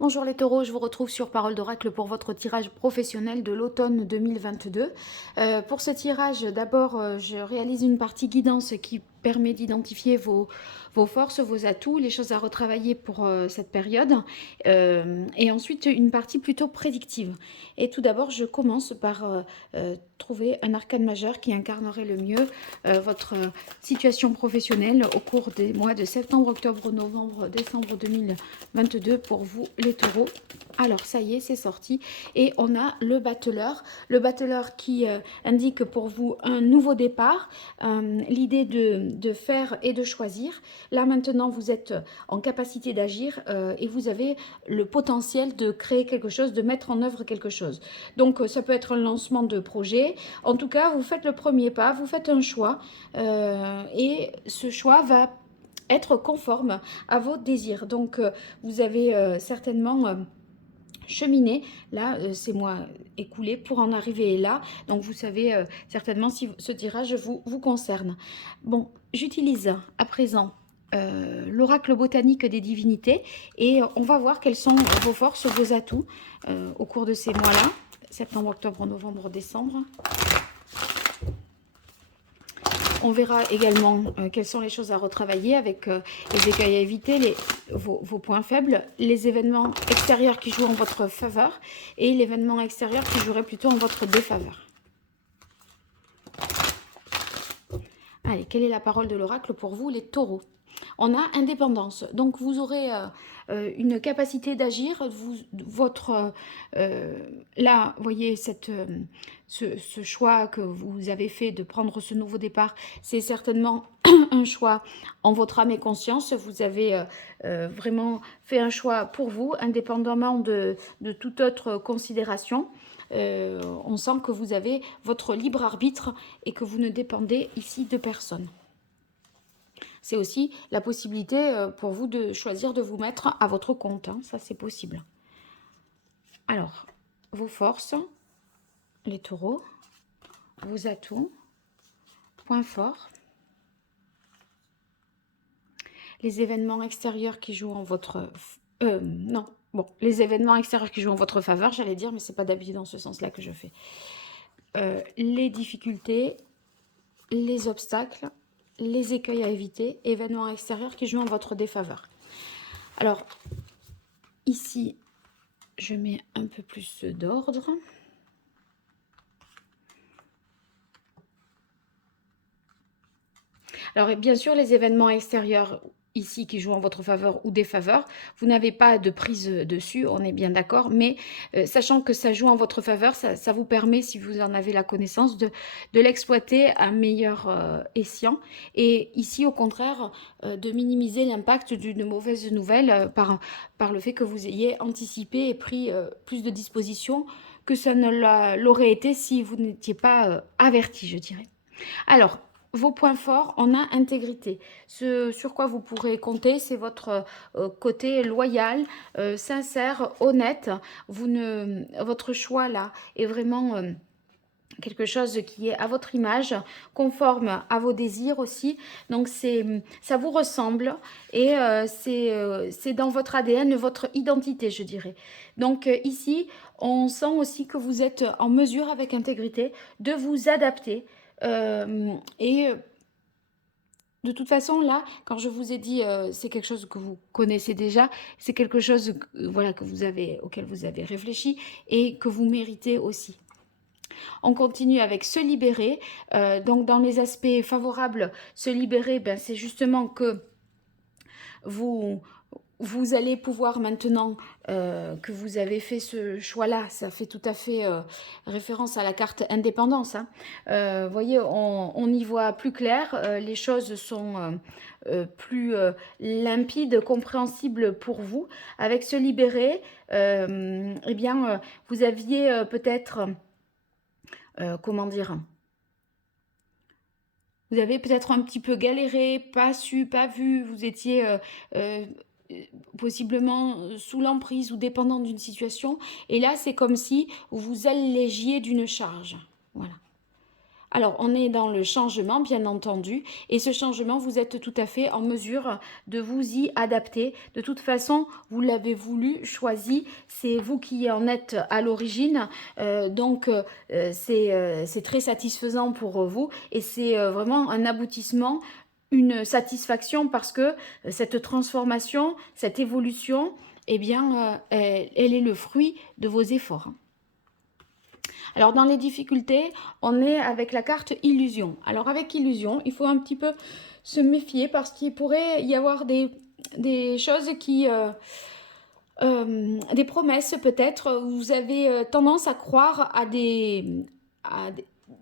Bonjour les taureaux, je vous retrouve sur Parole d'Oracle pour votre tirage professionnel de l'automne 2022. Pour ce tirage, d'abord, je réalise une partie guidance qui permet d'identifier vos forces, vos atouts, les choses à retravailler pour cette période. Et ensuite, une partie plutôt prédictive. Et tout d'abord, je commence par trouver un arcane majeur qui incarnerait le mieux votre situation professionnelle au cours des mois de septembre, octobre, novembre, décembre 2022 pour vous les taureaux. Alors ça y est, c'est sorti et on a le battleur qui indique pour vous un nouveau départ, l'idée de faire et de choisir. Là maintenant vous êtes en capacité d'agir et vous avez le potentiel de créer quelque chose, de mettre en œuvre quelque chose. Donc ça peut être un lancement de projet. En tout cas, vous faites le premier pas, vous faites un choix et ce choix va être conforme à vos désirs. Donc, vous avez certainement cheminé, là, ces mois écoulés pour en arriver là. Donc, vous savez certainement si ce tirage vous concerne. Bon, j'utilise à présent l'oracle botanique des divinités et on va voir quelles sont vos forces, vos atouts au cours de ces mois-là, septembre, octobre, novembre, décembre. On verra également quelles sont les choses à retravailler avec les écueils à éviter, vos points faibles, les événements extérieurs qui jouent en votre faveur et l'événement extérieur qui jouerait plutôt en votre défaveur. Allez, quelle est la parole de l'oracle pour vous, les taureaux? On a indépendance, donc vous aurez une capacité d'agir. Là, vous voyez ce choix que vous avez fait de prendre ce nouveau départ, c'est certainement un choix en votre âme et conscience. Vous avez vraiment fait un choix pour vous, indépendamment de toute autre considération. On sent que vous avez votre libre arbitre et que vous ne dépendez ici de personne. C'est aussi la possibilité pour vous de choisir de vous mettre à votre compte. Hein. Ça, c'est possible. Alors, vos forces, les taureaux, vos atouts, points forts, les événements extérieurs qui jouent en votre... non, bon, les événements extérieurs qui jouent en votre faveur, j'allais dire, mais c'est pas d'habitude dans ce sens-là que je fais. Les difficultés, les obstacles, les écueils à éviter, événements extérieurs qui jouent en votre défaveur. Alors, ici, je mets un peu plus d'ordre. Alors, bien sûr, les événements extérieurs ici qui jouent en votre faveur ou défaveur, vous n'avez pas de prise dessus, on est bien d'accord, mais sachant que ça joue en votre faveur, ça vous permet, si vous en avez la connaissance, de l'exploiter à meilleur escient. Et ici, au contraire, de minimiser l'impact d'une mauvaise nouvelle par le fait que vous ayez anticipé et pris plus de dispositions que ça ne l'aurait été si vous n'étiez pas averti, je dirais. Alors, vos points forts, on a intégrité. Ce sur quoi vous pourrez compter, c'est votre côté loyal, sincère, honnête. Votre choix là est vraiment quelque chose qui est à votre image, conforme à vos désirs aussi. Donc ça vous ressemble et c'est dans votre ADN, votre identité, je dirais. Donc ici, on sent aussi que vous êtes en mesure avec intégrité de vous adapter. Et de toute façon, là, quand je vous ai dit, c'est quelque chose que vous connaissez déjà, c'est quelque chose voilà, auquel vous avez réfléchi et que vous méritez aussi. On continue avec se libérer. Donc, dans les aspects favorables, se libérer, ben, c'est justement que vous allez pouvoir maintenant que vous avez fait ce choix-là, ça fait tout à fait référence à la carte indépendance. Hein. Vous voyez, on y voit plus clair, les choses sont plus limpides, compréhensibles pour vous. Avec se libérer, eh bien, vous aviez peut-être, comment dire, vous avez peut-être un petit peu galéré, pas su, pas vu, vous étiez possiblement sous l'emprise ou dépendant d'une situation. Et là, c'est comme si vous vous allégiez d'une charge. Voilà. Alors, on est dans le changement, bien entendu, et ce changement, vous êtes tout à fait en mesure de vous y adapter. De toute façon, vous l'avez voulu, choisi, c'est vous qui en êtes à l'origine, c'est très satisfaisant pour vous, et c'est vraiment un aboutissement, une satisfaction, parce que cette transformation, cette évolution, eh bien, elle est le fruit de vos efforts. Alors, dans les difficultés, on est avec la carte illusion. Alors, avec illusion, il faut un petit peu se méfier parce qu'il pourrait y avoir des choses qui... des promesses peut-être, vous avez tendance à croire à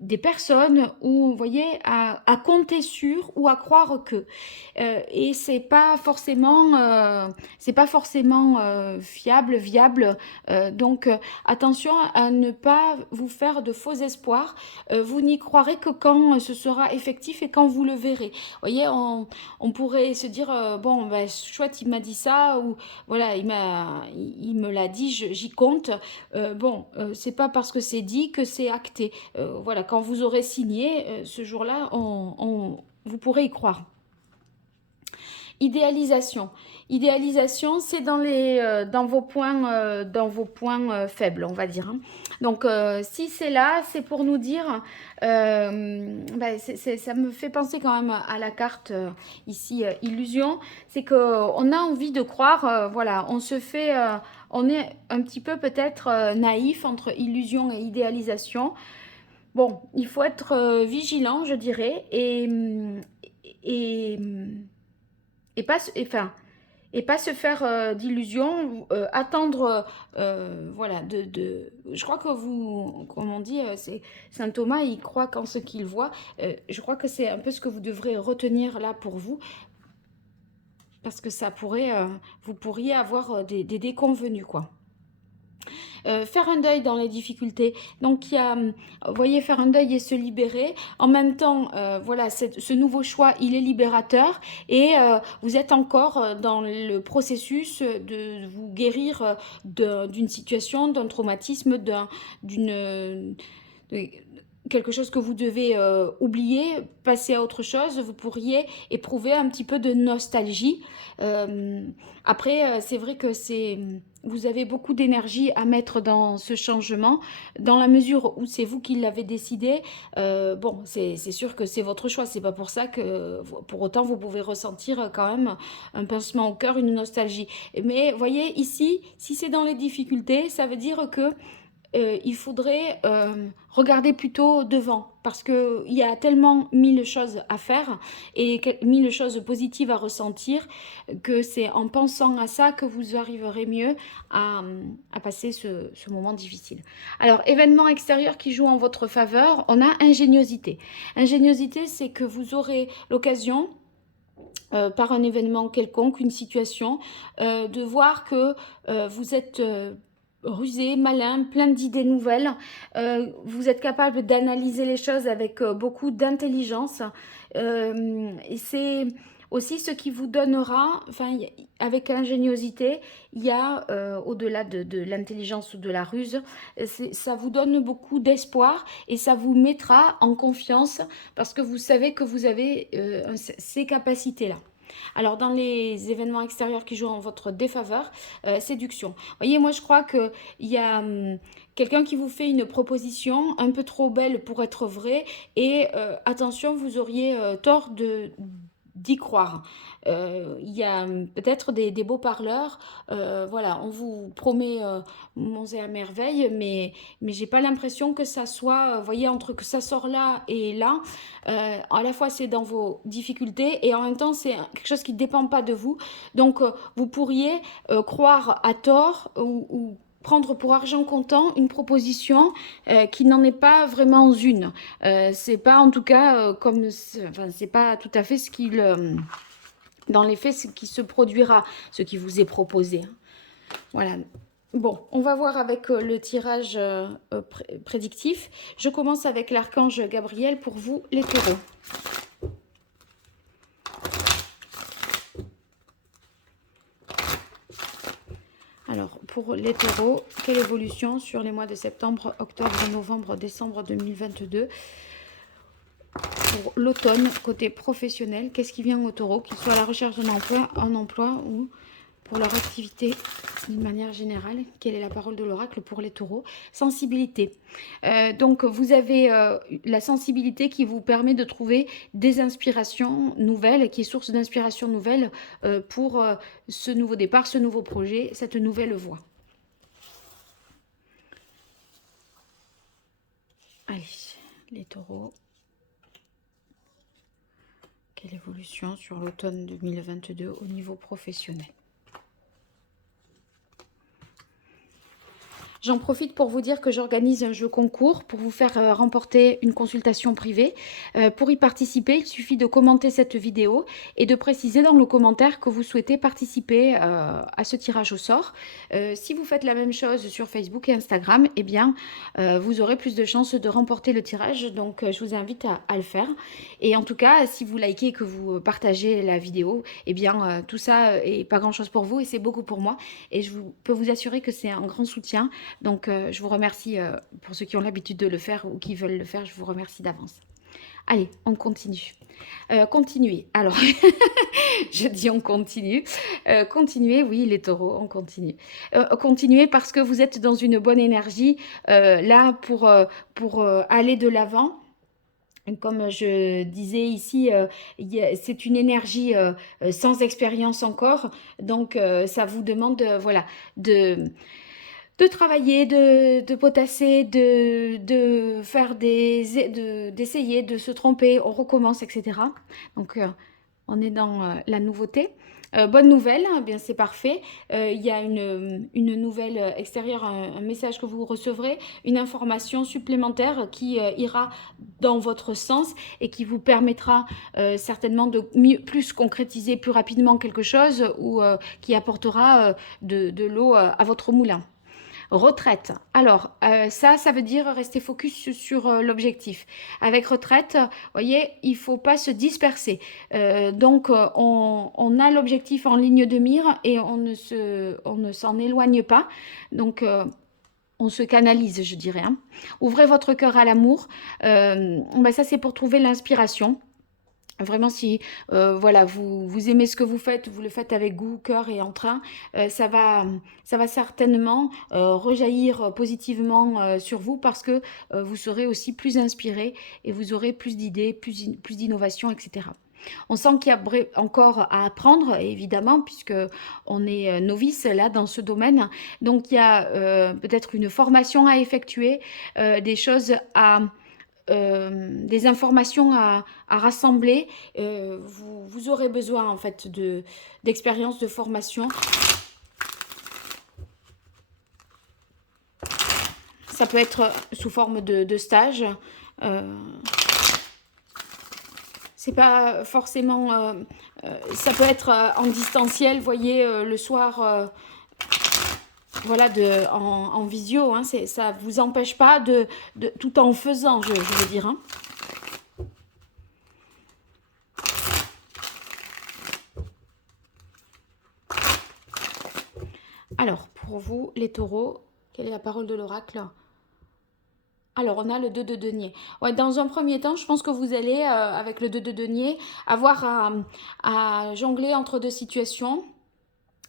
des personnes ou, vous voyez, à compter sur ou à croire que. Et c'est pas forcément fiable, viable. Attention à ne pas vous faire de faux espoirs. Vous n'y croirez que quand ce sera effectif et quand vous le verrez. Vous voyez, on pourrait se dire, bon, ben, chouette, il m'a dit ça, ou voilà, il me l'a dit, j'y compte. C'est pas parce que c'est dit que c'est acté. Voilà, quand vous aurez signé, ce jour-là, vous pourrez y croire. Idéalisation. Idéalisation, c'est dans vos points faibles, on va dire, hein. Donc, si c'est là, c'est pour nous dire, ça me fait penser quand même à la carte ici, illusion, c'est qu'on a envie de croire, voilà, on est un petit peu peut-être naïf entre illusion et idéalisation. Bon, il faut être vigilant, je dirais, et, et pas, enfin, et pas se faire d'illusions, attendre, voilà, je crois que vous, comme on dit, c'est Saint Thomas, il croit qu'en ce qu'il voit. Je crois que c'est un peu ce que vous devrez retenir là pour vous, parce que ça pourrait, vous pourriez avoir des déconvenus, quoi. Faire un deuil dans les difficultés. Donc, il y a, vous voyez, faire un deuil et se libérer. En même temps, voilà, ce nouveau choix, il est libérateur et vous êtes encore dans le processus de vous guérir d'une situation, d'un traumatisme, d'une quelque chose que vous devez oublier, passer à autre chose. Vous pourriez éprouver un petit peu de nostalgie. Après, c'est vrai que vous avez beaucoup d'énergie à mettre dans ce changement, dans la mesure où c'est vous qui l'avez décidé. Bon, c'est sûr que c'est votre choix. C'est pas pour ça que, pour autant, vous pouvez ressentir quand même un pincement au cœur, une nostalgie. Mais voyez, ici, si c'est dans les difficultés, ça veut dire que il faudrait regarder plutôt devant parce qu'il y a tellement mille choses à faire et mille choses positives à ressentir que c'est en pensant à ça que vous arriverez mieux à passer ce moment difficile. Alors, événement extérieur qui joue en votre faveur, on a ingéniosité. Ingéniosité, c'est que vous aurez l'occasion par un événement quelconque, une situation, de voir que vous êtes rusé, malin, plein d'idées nouvelles. Vous êtes capable d'analyser les choses avec beaucoup d'intelligence. Et c'est aussi ce qui vous donnera, enfin, avec ingéniosité, il y a, au-delà de l'intelligence ou de la ruse, ça vous donne beaucoup d'espoir et ça vous mettra en confiance parce que vous savez que vous avez ces capacités-là. Alors, dans les événements extérieurs qui jouent en votre défaveur, séduction. Vous voyez, moi, je crois qu'il y a quelqu'un qui vous fait une proposition un peu trop belle pour être vraie et attention, vous auriez tort d'y croire. Il y a peut-être des beaux parleurs, voilà, on vous promet monts et à merveille, mais j'ai pas l'impression que ça soit, voyez, entre que ça sort là et là, à la fois c'est dans vos difficultés et en même temps c'est quelque chose qui ne dépend pas de vous, donc vous pourriez croire à tort ou prendre pour argent comptant une proposition qui n'en est pas vraiment une. C'est pas en tout cas enfin, c'est pas tout à fait ce qu'il dans les faits, ce qui se produira, ce qui vous est proposé. Voilà. Bon, on va voir avec le tirage prédictif. Je commence avec l'archange Gabriel pour vous, les taureaux. Alors, pour les taureaux, quelle évolution sur les mois de septembre, octobre, novembre, décembre 2022 ? pour l'automne, côté professionnel. Qu'est-ce qui vient aux taureaux, qu'ils soient à la recherche d'un emploi, un emploi ou pour leur activité d'une manière générale? Quelle est la parole de l'oracle pour les taureaux? Sensibilité. Donc, vous avez la sensibilité qui vous permet de trouver des inspirations nouvelles, qui est source d'inspiration nouvelle pour ce nouveau départ, ce nouveau projet, cette nouvelle voie. Allez, les taureaux. Quelle évolution sur l'automne 2022 au niveau professionnel? J'en profite pour vous dire que j'organise un jeu concours pour vous faire remporter une consultation privée. Pour y participer, il suffit de commenter cette vidéo et de préciser dans le commentaire que vous souhaitez participer à ce tirage au sort. Si vous faites la même chose sur Facebook et Instagram, eh bien, vous aurez plus de chances de remporter le tirage. Donc, je vous invite à le faire. Et en tout cas, si vous likez et que vous partagez la vidéo, eh bien, tout ça est pas grand-chose pour vous et c'est beaucoup pour moi. Et je peux vous assurer que c'est un grand soutien. Donc, je vous remercie pour ceux qui ont l'habitude de le faire ou qui veulent le faire. Je vous remercie d'avance. Allez, on continue. Continuez. Alors, je dis on continue. Continuez, oui, les taureaux, on continue. Continuez parce que vous êtes dans une bonne énergie là pour aller de l'avant. Comme je disais ici, c'est une énergie sans expérience encore. Donc, ça vous demande voilà, de travailler, de potasser, de faire d'essayer, de se tromper, on recommence, etc. Donc, on est dans la nouveauté. Bonne nouvelle, eh bien c'est parfait. Il y a une nouvelle extérieure, un message que vous recevrez, une information supplémentaire qui ira dans votre sens et qui vous permettra certainement de plus concrétiser plus rapidement quelque chose ou qui apportera de l'eau à votre moulin. Retraite. Alors, ça veut dire rester focus sur l'objectif. Avec retraite, vous voyez, il ne faut pas se disperser. Donc, on a l'objectif en ligne de mire et on ne s'en éloigne pas. Donc, on se canalise, je dirais. Hein. Ouvrez votre cœur à l'amour. Ça, c'est pour trouver l'inspiration. Vraiment, si voilà, vous aimez ce que vous le faites avec goût, cœur et entrain, ça va certainement rejaillir positivement sur vous parce que vous serez aussi plus inspiré et vous aurez plus d'idées, plus d'innovation, etc. On sent qu'il y a encore à apprendre, évidemment, puisque on est novice là dans ce domaine. Donc, il y a peut-être une formation à effectuer, des choses des informations à rassembler. Vous aurez besoin en fait d'expérience, de formation. Ça peut être sous forme de stage. C'est pas forcément... ça peut être en distanciel, vous voyez, le soir... voilà, en visio, hein, ça ne vous empêche pas tout en faisant, je veux dire. Hein. Alors, pour vous, les taureaux, quelle est la parole de l'oracle? Alors, on a le 2 de denier. Ouais, dans un premier temps, je pense que vous allez, avec le 2 de denier, avoir à jongler entre deux situations.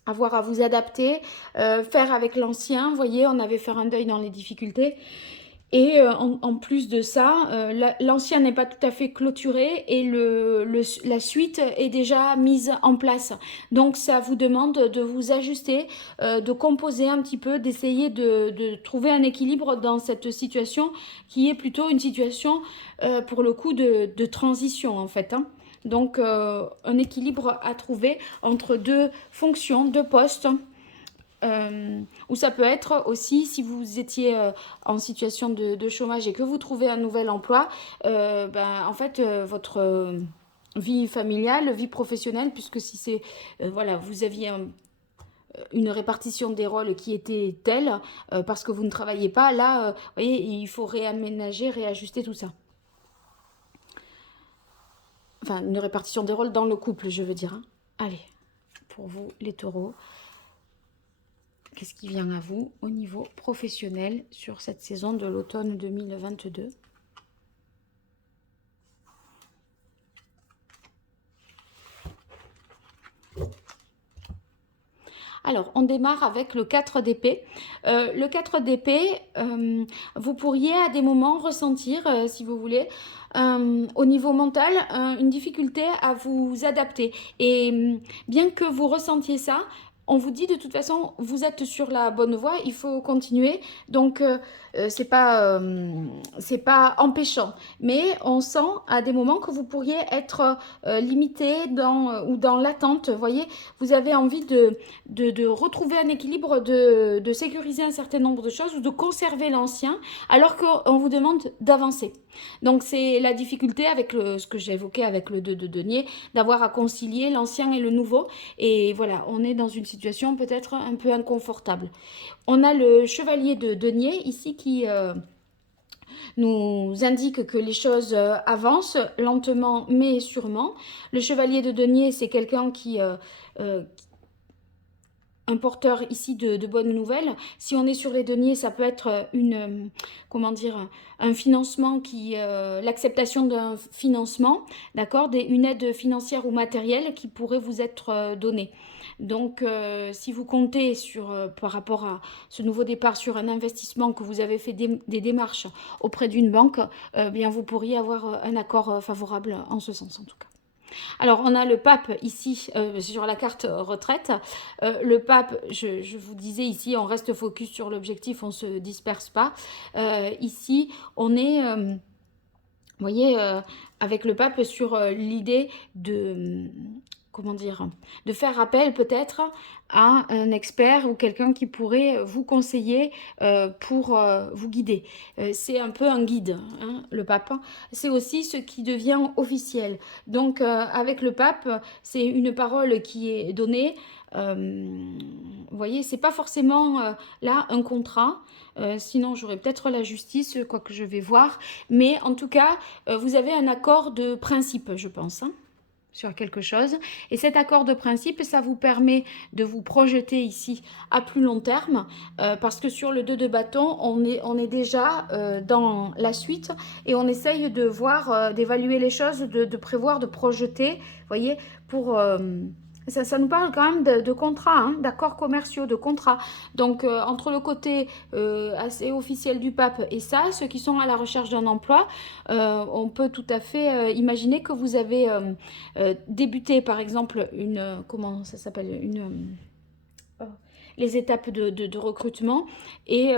Avoir à vous adapter, faire avec l'ancien. Vous voyez, on avait fait un deuil dans les difficultés. Et en plus de ça, l'ancien n'est pas tout à fait clôturé et la suite est déjà mise en place. Donc ça vous demande de vous ajuster, de composer un petit peu, d'essayer de trouver un équilibre dans cette situation qui est plutôt une situation pour le coup de transition en fait. Hein. Donc un équilibre à trouver entre deux fonctions, deux postes. Ou ça peut être aussi si vous étiez en situation de chômage et que vous trouvez un nouvel emploi, en fait votre vie familiale, vie professionnelle, puisque si c'est voilà, vous aviez une répartition des rôles qui était telle parce que vous ne travaillez pas, là, vous voyez, il faut réaménager, réajuster tout ça. Enfin, une répartition des rôles dans le couple, je veux dire. Hein. Allez, pour vous les taureaux. Qu'est-ce qui vient à vous au niveau professionnel sur cette saison de l'automne 2022? Alors, on démarre avec le 4 d'épée. Le 4 d'épée, vous pourriez à des moments ressentir, si vous voulez, au niveau mental, une difficulté à vous adapter. Et bien que vous ressentiez ça, on vous dit de toute façon, vous êtes sur la bonne voie, il faut continuer. Donc, c'est pas empêchant. Mais on sent à des moments que vous pourriez être limité ou dans l'attente. Vous voyez, vous avez envie de retrouver un équilibre, de sécuriser un certain nombre de choses ou de conserver l'ancien, alors qu'on vous demande d'avancer. Donc, c'est la difficulté avec ce que j'ai évoqué avec le 2 de denier, d'avoir à concilier l'ancien et le nouveau. Et voilà, on est dans une situation peut-être un peu inconfortable. On a le chevalier de denier ici qui nous indique que les choses avancent lentement mais sûrement. Le chevalier de denier, c'est quelqu'un un porteur ici de bonnes nouvelles. Si on est sur les deniers, ça peut être comment dire, un financement l'acceptation d'un financement, d'accord, une aide financière ou matérielle qui pourrait vous être donnée. Donc, si vous comptez par rapport à ce nouveau départ sur un investissement que vous avez fait des démarches auprès d'une banque, bien vous pourriez avoir un accord favorable en ce sens en tout cas. Alors, on a le pape ici sur la carte retraite. Le pape, je vous disais ici, on reste focus sur l'objectif, on ne se disperse pas. Ici, on est, vous voyez, avec le pape sur l'idée comment dire, de faire appel peut-être à un expert ou quelqu'un qui pourrait vous conseiller pour vous guider. C'est un peu un guide, hein, le pape. C'est aussi ce qui devient officiel. Donc avec le pape, c'est une parole qui est donnée. Vous voyez, c'est pas forcément là un contrat. Sinon, j'aurais peut-être la justice, quoique je vais voir. Mais en tout cas, vous avez un accord de principe, je pense, hein, sur quelque chose. Et cet accord de principe, ça vous permet de vous projeter ici à plus long terme, parce que sur le 2 de bâton, on est déjà dans la suite et on essaye de voir, d'évaluer les choses, de prévoir, de projeter, vous voyez, pour... ça nous parle quand même de contrats, hein, d'accords commerciaux, de contrats. Donc, entre le côté assez officiel du pape et ça, ceux qui sont à la recherche d'un emploi, on peut tout à fait imaginer que vous avez débuté, par exemple, comment ça s'appelle, les étapes de recrutement et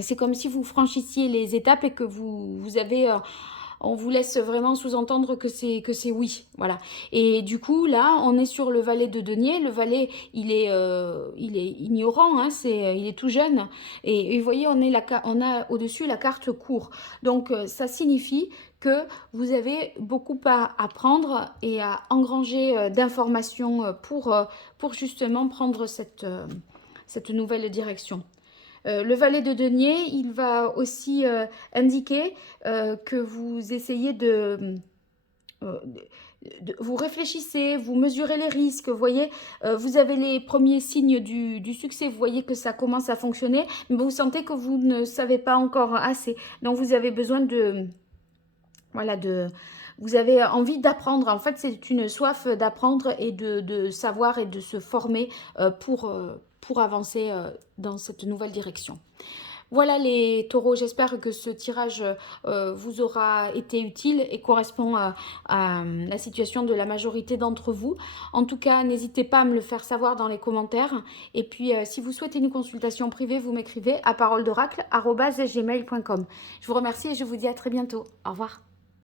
c'est comme si vous franchissiez les étapes et que vous avez... on vous laisse vraiment sous-entendre que c'est oui, voilà. Et du coup, là, on est sur le valet de denier. Le valet, il est ignorant, hein, il est tout jeune. Et vous voyez, on a au-dessus la carte court. Donc, ça signifie que vous avez beaucoup à apprendre et à engranger d'informations pour justement prendre cette nouvelle direction. Le valet de denier, il va aussi indiquer que vous essayez vous réfléchissez, vous mesurez les risques, vous voyez, vous avez les premiers signes du succès, vous voyez que ça commence à fonctionner, mais vous sentez que vous ne savez pas encore assez. Donc vous avez besoin vous avez envie d'apprendre. En fait, c'est une soif d'apprendre et de savoir et de se former pour avancer dans cette nouvelle direction. Voilà les taureaux, j'espère que ce tirage vous aura été utile et correspond à la situation de la majorité d'entre vous. En tout cas, n'hésitez pas à me le faire savoir dans les commentaires. Et puis, si vous souhaitez une consultation privée, vous m'écrivez à paroledoracle@gmail.com. Je vous remercie et je vous dis à très bientôt. Au revoir.